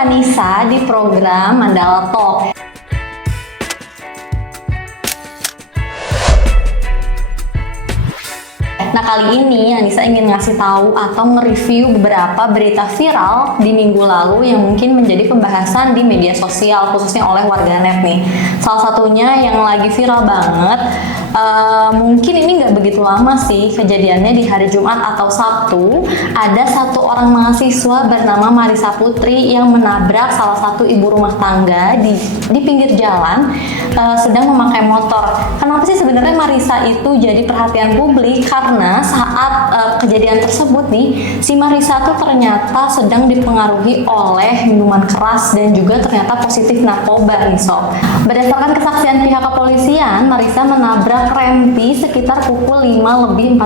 Anissa di program Mandala Talk. Nah, kali ini Anissa ingin ngasih tahu atau nge-review beberapa berita viral di minggu lalu yang mungkin menjadi pembahasan di media sosial, khususnya oleh warganet nih. Salah satunya yang lagi viral banget, mungkin ini nggak begitu lama sih kejadiannya, di hari Jumat atau Sabtu, ada satu orang mahasiswa bernama Marissa Putri yang menabrak salah satu ibu rumah tangga di pinggir jalan sedang memakai motor. Kenapa sih sebenarnya Marissa itu jadi perhatian publik? Karena saat kejadian tersebut nih, si Marissa tuh ternyata sedang dipengaruhi oleh minuman keras dan juga ternyata positif narkoba nih sob. Berdasarkan kesaksian pihak kepolisian, Marissa menabrak Remti sekitar pukul 5:45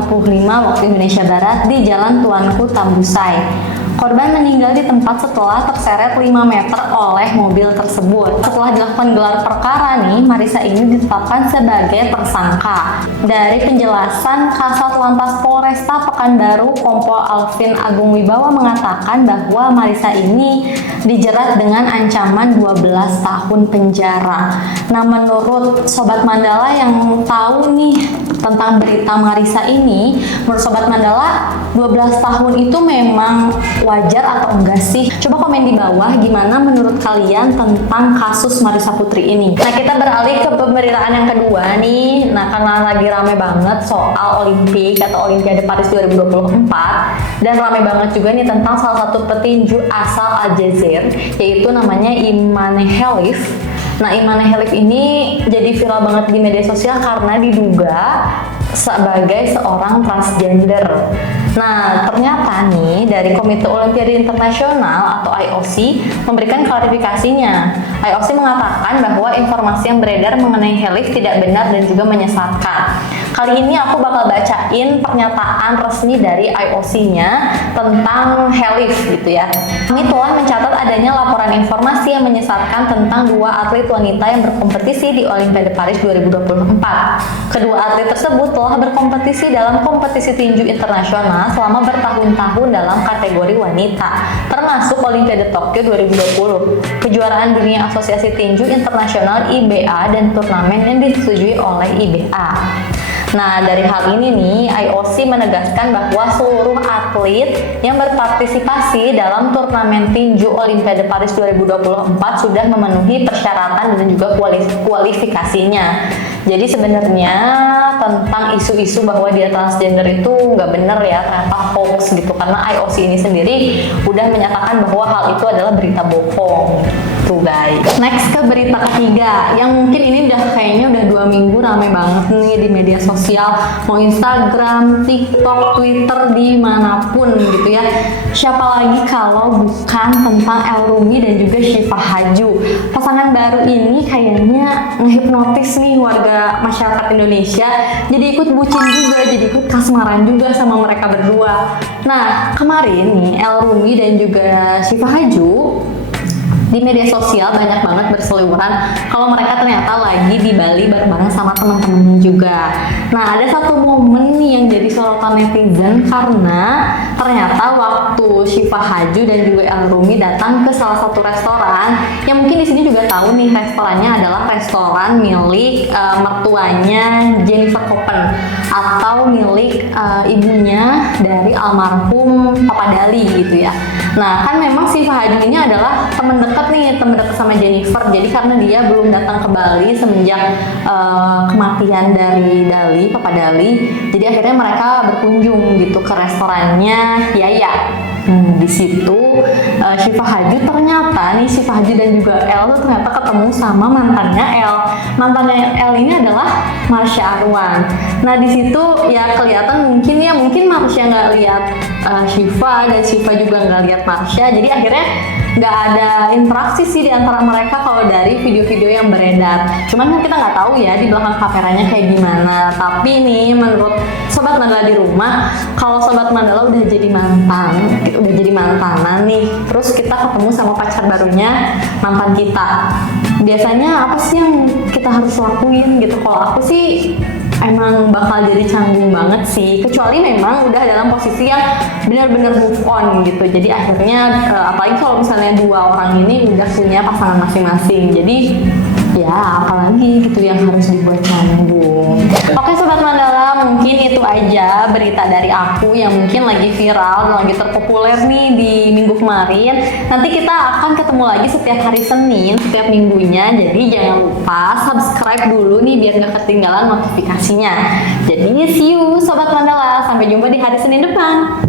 waktu Indonesia Barat di Jalan Tuanku Tambusai. Korban meninggal di tempat setelah terseret 5 meter oleh mobil tersebut. Setelah dilakukan gelar perkara nih, Marissa ini ditetapkan sebagai tersangka. Dari penjelasan Kasat Lantas Polresta Pekanbaru, Kompol Alvin Agung Wibawa mengatakan bahwa Marissa ini dijerat dengan ancaman 12 tahun penjara. Nah, menurut Sobat Mandala yang tahu nih tentang berita Marissa ini, menurut Sobat Mandala 12 tahun itu memang wajar atau enggak sih? Coba komen di bawah gimana menurut kalian tentang kasus Marissa Putri ini. Nah, kita beralih ke pemberitaan yang kedua nih. Nah, karena lagi rame banget soal Olimpik atau Olimpiade Paris 2024, dan rame banget juga nih tentang salah satu petinju asal Aljazair, yaitu namanya Imane Khelif. Nah, Imane Khelif ini jadi viral banget di media sosial karena diduga sebagai seorang transgender. Nah, ternyata nih dari Komite Olimpiade Internasional atau IOC memberikan klarifikasinya. IOC mengatakan bahwa informasi yang beredar mengenai Khelif tidak benar dan juga menyesatkan. Kali ini aku bakal bacain pernyataan resmi dari IOC-nya tentang Khelif gitu ya. Kami telah mencatat adanya laporan informasi yang menyesatkan tentang 2 atlet wanita yang berkompetisi di Olimpiade Paris 2024. Kedua atlet tersebut telah berkompetisi dalam kompetisi tinju internasional selama bertahun-tahun dalam kategori wanita, termasuk Olimpiade Tokyo 2020, kejuaraan dunia Asosiasi Tinju Internasional IBA, dan turnamen yang disetujui oleh IBA. Nah, dari hal ini nih, IOC menegaskan bahwa seluruh atlet yang berpartisipasi dalam turnamen tinju Olimpiade Paris 2024 sudah memenuhi persyaratan dan juga kualifikasinya. Jadi sebenarnya tentang isu-isu bahwa dia transgender itu nggak benar ya, ternyata hoax gitu, karena IOC ini sendiri udah menyatakan bahwa hal itu adalah berita bohong. Tuh guys. Next ke berita ketiga, yang mungkin ini kayaknya udah 2 minggu rame banget nih di media sosial, mau Instagram, TikTok, Twitter, dimanapun gitu ya. Siapa lagi kalau bukan tentang Elrumi dan juga Syifa Haju. Pasangan baru ini kayaknya ngehipnotis nih warga masyarakat Indonesia, jadi ikut bucin juga, jadi ikut kasmaran juga sama mereka berdua. Nah, kemarin nih Elrumi dan juga Syifa Haju di media sosial banyak banget berseliweran kalau mereka ternyata lagi di Bali bareng-bareng sama teman-temannya juga. Nah, ada satu momen nih yang jadi sorotan netizen karena ternyata waktu Syifa Haju dan juga Elrumi datang ke salah satu restoran, yang mungkin di sini juga tahu nih restorannya adalah restoran milik mertuanya Jennifer Koppen atau milik ibunya dari almarhum Papa Dali gitu ya. Nah, kan memang Syifa Haju ini adalah teman dekat sama Jennifer. Jadi karena dia belum datang ke Bali semenjak kematian dari Dali, Papa Dali, jadi akhirnya mereka berkunjung gitu ke restorannya Yaya. Di situ Syifa Haju ternyata nih, Syifa Haju dan juga El tuh ternyata ketemu sama mantannya El. Mantannya El ini adalah Marsha Arwan. Nah, di situ ya kelihatan mungkin Marsha nggak lihat Syifa dan Syifa juga nggak lihat Marsha. Jadi akhirnya nggak ada interaksi sih di antara mereka kalau dari video-video yang beredar. Cuman kan kita nggak tahu ya di belakang kameranya kayak gimana. Tapi nih menurut Sobat Mandala di rumah, kalau Sobat Mandala udah jadi mantanan nih, terus kita ketemu sama pacar barunya mantan kita, biasanya apa sih yang kita harus lakuin gitu? Kalau aku sih emang bakal jadi canggung banget sih, kecuali memang udah dalam posisi yang benar-benar move on gitu. Jadi akhirnya apalagi kalau misalnya dua orang ini udah punya pasangan masing-masing, jadi ya apalagi gitu yang harus dibuat canggung. Oke Sobat Mandala, mungkin itu aja berita dari aku yang mungkin lagi viral, lagi terpopuler nih di minggu kemarin. Nanti kita akan ketemu lagi setiap hari Senin, setiap minggunya. Jadi jangan lupa subscribe dulu nih biar gak ketinggalan notifikasinya. Jadi see you Sobat Mandala, sampai jumpa di hari Senin depan.